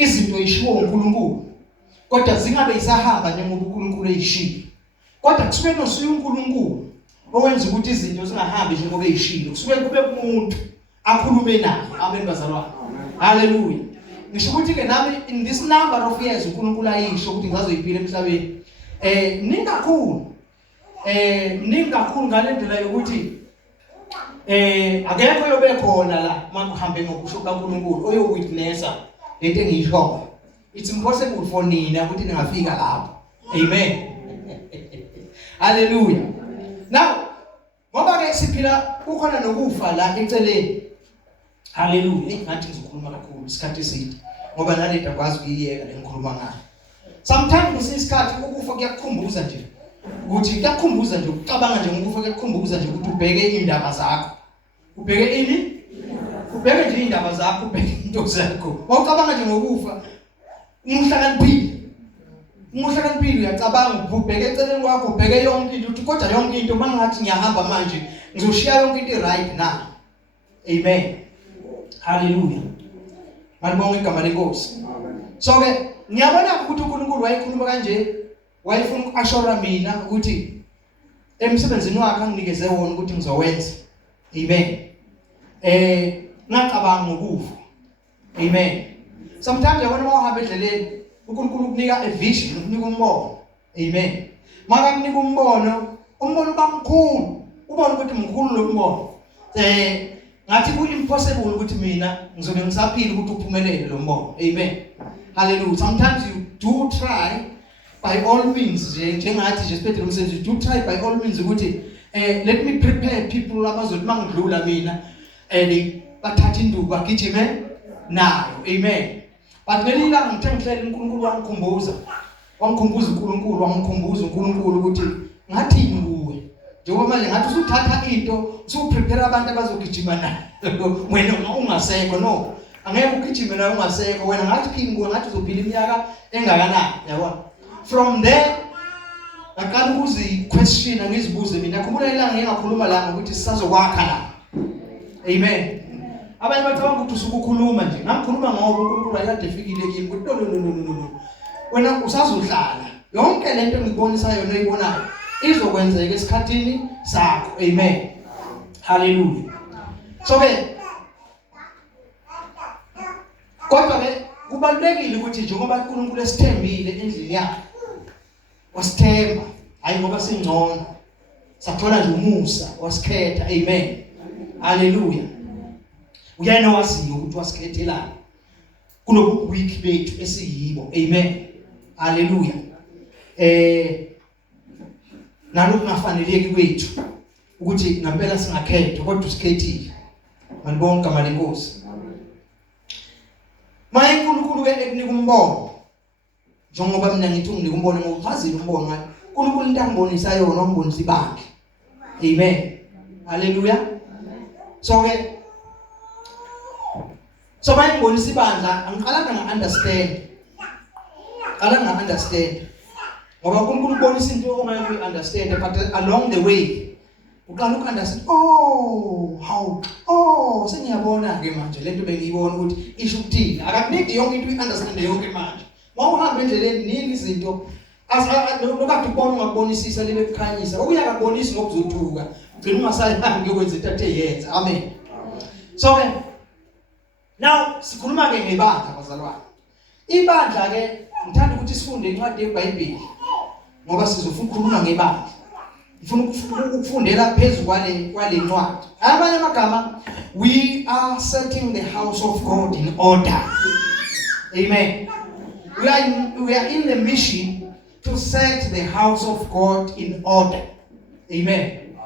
izinto ezishiwo uNkulunkulu kodwa zingabe isahamba njengoba uNkulunkulu eyishilo kodwa kusuke nosuye uNkulunkulu owenza ukuthi izinto zingahambi njengoba eyishilo kusuke kube umuntu akhulume naye amen bazalwane haleluya ngisho ukuthi ke nami in this number of years uNkulunkulu ayisho ukuthi ngizazoyiphila emhlabeni ningakhulu ngalendlela yokuthi akekho yobe khona la makuhambe ngokusho kaNkulunkulu oyowitnessa lento engiyishoyo. It's impossible for nina ukuthi ningafika lapho. Amen. Hallelujah. Now ngoba ke siphila kukhona nokufa la eceleni. Hallelujah. Ngathi ngizokhuluma kakhulu isikhathi eside ngoba nalento akwazi ukuyiyeka lengikhuluma ngayo. Sometimes isikhathi ukufa kuyakukhumbuza nje ukuthi kuyakukhumbuza nje ukucabanga nje ngokufa kuyakukhumbuza nje ukuthi ubheke indaba zakho. Ubheke ini? Ubheke nje indaba zakho, ubheke into zakho. Mawucabanga nje ngokufa, umuhlakaniphile uyacabanga ubheke eceleni kwakho, ubheke yonke into uthi kodwa yonke into mangathi ngiyahamba manje, ngizoshiya yonke into right now. Amen. Hallelujah. Malibonga igama lenkosi. So ke ngiyabona ukuthi uNkulunkulu wayekhuluma kanje, wayefuna ukuashora mina ukuthi emsebenzini wakhe anginikeze wona ukuthi ngizowenza. Amen. Ngacabanga ngokufa. Amen. Sometimes yabona mawuhamba endleleni uNkulunkulu ukunika a vision, ukunika umbono. Amen. Maka kunika umbono bamkhulu. Ubona ukuthi mkhulu lo mbono. Ngathi ku impossible ukuthi mina ngizobe ngisaphila ukuthi uphumelele lo mbono. Amen. Hallelujah. Sometimes you do try by all means njengathi nje siphethe umsebenzi, you do try by all means ukuthi let me prepare people abazothi mangidlula mina bathatha induku bagijime nayo. Amen. But ngelila ngithengihlela uNkulunkulu wangikhumbuza uNkulunkulu ukuthi ngathi nguwe njengoba manje ngathi usuthatha into usuprepare abantu abazogijima nayo wena ungasekho no angeke ugijime nayo ungasekho wena ngathi nguwe ngathi uzophila iminyaka engakanani yabona. From there akala ukuzi question angizibuze mina khumbula ilanga engakhuluma la ukuthi sisazokwakha la. Amen. Abanye bacabanga ukuthi usukukhuluma nje ngikhuluma ngoba uNkulunkulu ayikade efikile kimi ukuthi no wena usazohlala yonke lento engibonisa yona oyibonayo izokwenzeka esikhatini sakho. Amen. Hallelujah. So ke kodwa ke kubalulekile ukuthi njengoba uNkulunkulu esithembile endlini yakhe wasithemba hayi ngoba singcono sathola nje umusa wasikhetha. Amen. Hallelujah. Uyena waziyo ukuthi wasikhethelana kulobu week bethu esiyibo. Amen. Hallelujah. Nalokhu ngafaneleki kwethu ukuthi ngempela singakhethwa kodwa usikhethile. Malibonga igama lenkosi. Maye uNkulunkulu ke ekunika umbono njengoba mina ngithi unginika umbono ngokuchazile umbono ngathi uNkulunkulu into angibonisa yona ongibonisa ibandla. Amen. Hallelujah. So maye ngibonisa ibandla angiqalanga nga-understand ngoba uNkulunkulu ubonisa into ongeke uyi-understand but along the way uqala uku-understand sengiyabona ke manje lento bengiyibona ukuthi isho ukuthini. Akakunidi yonke into uyi-understand yonke manje mawuhamba endleleni ningi izinto lokade ubona ungakubonisisa libe kukhanyisa okuyakubonisa ngokuzothuka ugcina ungasayangi ukwenza into athe yenza. Amen. So ke now sikhuluma ke ngebandla bazalwane. Ibandla ke ngithanda ukuthi sifunde incwadi yeBhayibheli ngoba sizofuna ukukhuluma ngebandla. Ngifuna ukufundela phezulu kwale ncwadi. Abanye amagama, we are setting the house of God in order. Amen. We are in the mission to set the house of God in order. Amen.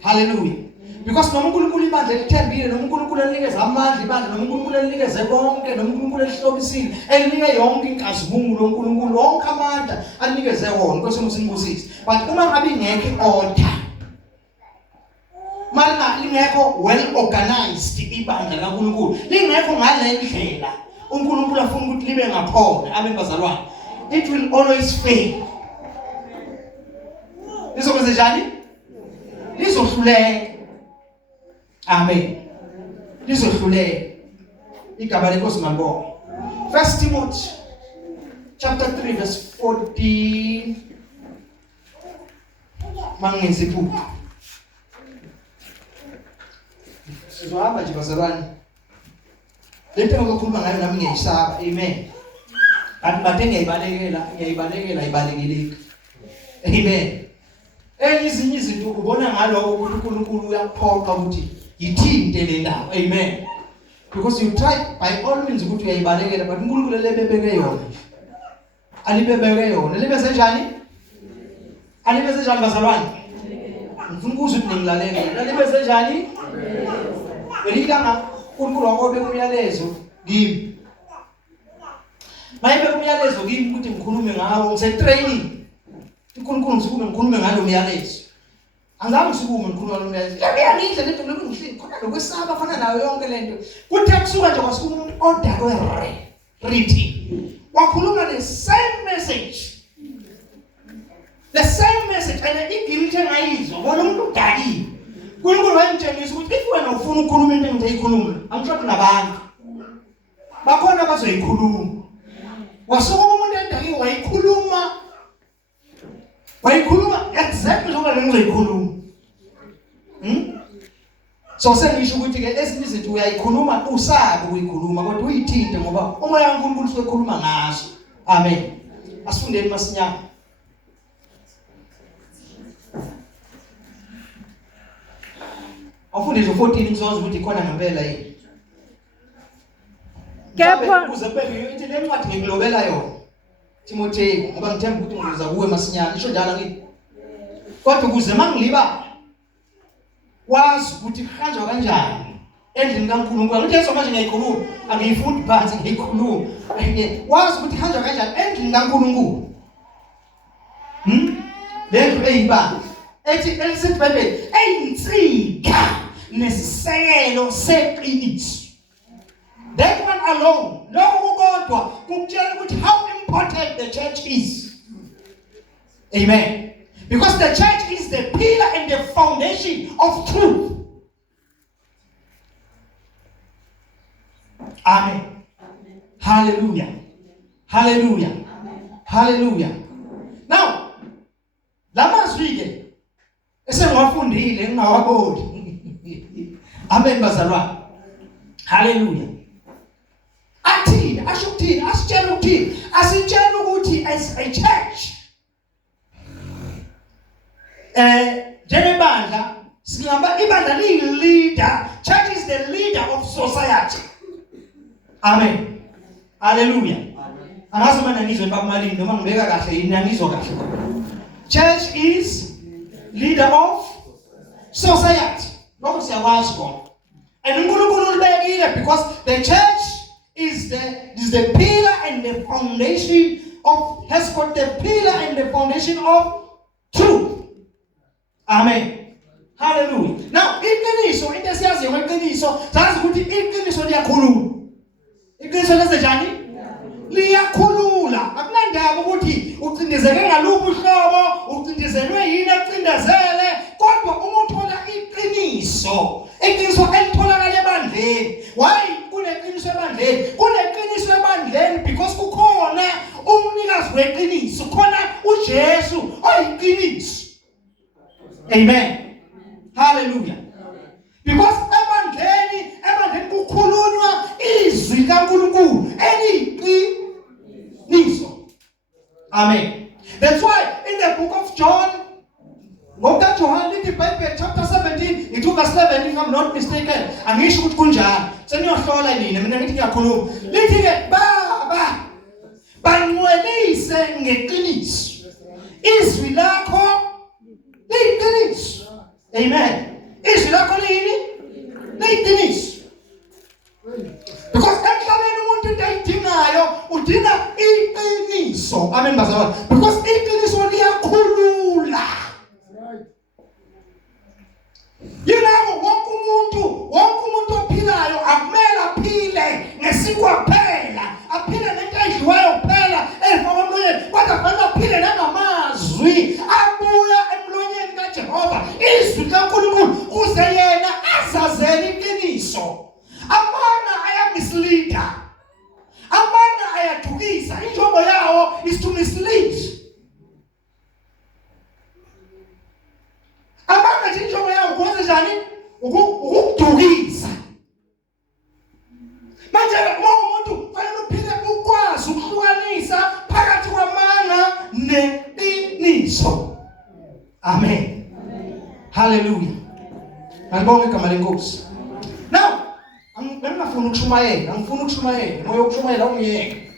Hallelujah. Because nomunkulunkulu ibandla elithembile, nomunkulunkulu elinikeza amandla ibandla, nomunkulunkulu elinikeze konke, nomunkulunkulu elihlobisile, elinike yonke inkazimulo lonkulunkulu, wonke amandla anikeze wona kwesimo sinibusisi. But uma ngabe ingekho order, malina lingekho well organized ibandla kaNkulunkulu, lingekho ngale ndlela uNkulunkulu afuna ukuthi libe ngakhona, amen bazalwane, it will always fail. Lizokwenza njani? Lizohluleka. Amen. Lizohluleka. Igama lenkosi malibonga. First Timothy chapter 3 verse 14. Mangiziphu. Sizohamba nje bazalwane. Lento ngokukhuluma ngayo nami ngiyayisaba. Amen. Angibathe ngiyayibalekela ibalekileke. Amen. Ezinye izinto ubona ngaloko ukuthi uNkulunkulu uyaphoqa ukuthi yithinte le ndaba. Amen. Because you try by all means ukuthi uyayibalekela but uNkulunkulu lebebeke yona. Alibebeke yona. Libese njani? Alibese njani bazalwane? Ngifuna ukuzwa ukuthi ningilalele. Alibese njani? Elika uNkulunkulu wakobe kumyalezo kimi. Mayibe kumyalezo kimi ukuthi ngikhulume ngawo ngise training. uNkulunkulu ngisukume ngikhulume ngalo myalezo. Angizange ngisukume ngikhuluma ngalo myalezo. Yabiyangidla lento lokungihlini khona lokwesaba khona nayo yonke lento. Kuthe kusuka nje kwasuka umuntu odakwe reading. Wakhuluma the same message. The same message and igilithe ngayizwa bona umuntu udakiwe. uNkulunkulu wayengitshengisa ukuthi if wena ufuna ukukhuluma into engiyikhuluma, angishoti nabantu. Bakhona abazoyikhuluma. Wasuka umuntu endakiwe wayikhuluma exactly njengoba ngizoyikhuluma. So sengisho ukuthi ke ezinye izinto uyayikhuluma usabe ukuyikhuluma kodwa uyithinte ngoba umoya kaNkulunkulu usekhuluma ngazo. Amen. Asifundeni masinyane. Afunde nje 14 ngizozwa ukuthi khona ngempela yini. Kepha uzebeke into lencwadi ngikulobela yona. Timotheo ngoba ngithemba ukuthi ngizoza kuwe masinyane. Isho njalo ngithi. Kodwa ukuze mangiliba wazi ukuthi kuhanjwa kanjani endlini kaNkulunkulu. Ngithi manje ngiyayikhuluma, angiyifundi phansi ngiyikhuluma. Wazi ukuthi kuhanjwa kanjani endlini kaNkulunkulu. Lento eyibanga ethi elisithi Bible eyinsika nesisekelo seqiniso. That one alone, lokho kodwa kukutshela ukuthi how important the church is. Amen. Because the church is the pillar and the foundation of truth. Amen. Hallelujah. Hallelujah. Hallelujah. Now, lamazwike esengwafundile ngawabodi. Amen bazalwane. Hallelujah. Athini ashukuthini asitshela ukuthi asitshela ukuthi as a church njengebandla singaba ibandla leader. Church is the leader of society. Amen. Hallelujah. Angazi mana ngizwe bakumalini noma ngibeka kahle yini angizwa kahle. Church is leader of society. Lokho siyakwazi khona. And uNkulunkulu ulibekile because the church is the pillar and the foundation of has got the pillar and the foundation of truth. Amen. Hallelujah. Now, iqiniso into esiyaziyo ngeqiniso, sazi ukuthi iqiniso liyakhulula. Iqiniso lesenjani? Liyakhulula. Akunandaba ukuthi ucindezeke ngaluphi uhlobo, ucindezelwe yini acindezele, kodwa uma uthola iqiniso, iqiniso elitholakala ebandleni. Why kuneqiniso ebandleni? Kuneqiniso ebandleni because kukhona umnikazi weqiniso, khona uJesu oyiqiniso. Amen. Hallelujah. Because ebandleni kukhulunywa izwi kaNkulunkulu eliyiqiniso. Amen. That's why in the book of John, ngoba John lithi Bible chapter 17 it verse 11 if I'm not mistaken. Angisho ukuthi kunjani. Seniyohlola nini mina ngithi ngiyakhuluma. Lithi ke baba banqwelise ngeqiniso. Izwi lakho liyiqiniso. Amen. Izwi lakho lini? Liyiqiniso. Because emhlabeni umuntu into ayidingayo udinga iqiniso. Amen bazalwane. Because iqiniso liyakhulula. Wonke umuntu ophilayo akumele aphile ngesikwaphela, aphile nento ayidliwayo kuphela efaka emlonyeni, kodwa kufanele aphile nangamazwi abuya emlonyeni kaJehova, izwi kaNkulunkulu, kuze yena azazele iqiniso. Amanga ayamisleader, amanga ukudukisa. Injongo yawo is to mislead. Abanga injongo yawo kwenza njani? Ukudukisa. Manje umuntu fanele uphile ukwazi ukuhlukanisa phakathi kwamanga neqiniso. Amen. Hallelujah. Ngibonga igama lenkosi. Now, ngifuna ukushumayela, moya wokushumayela ungiyeke.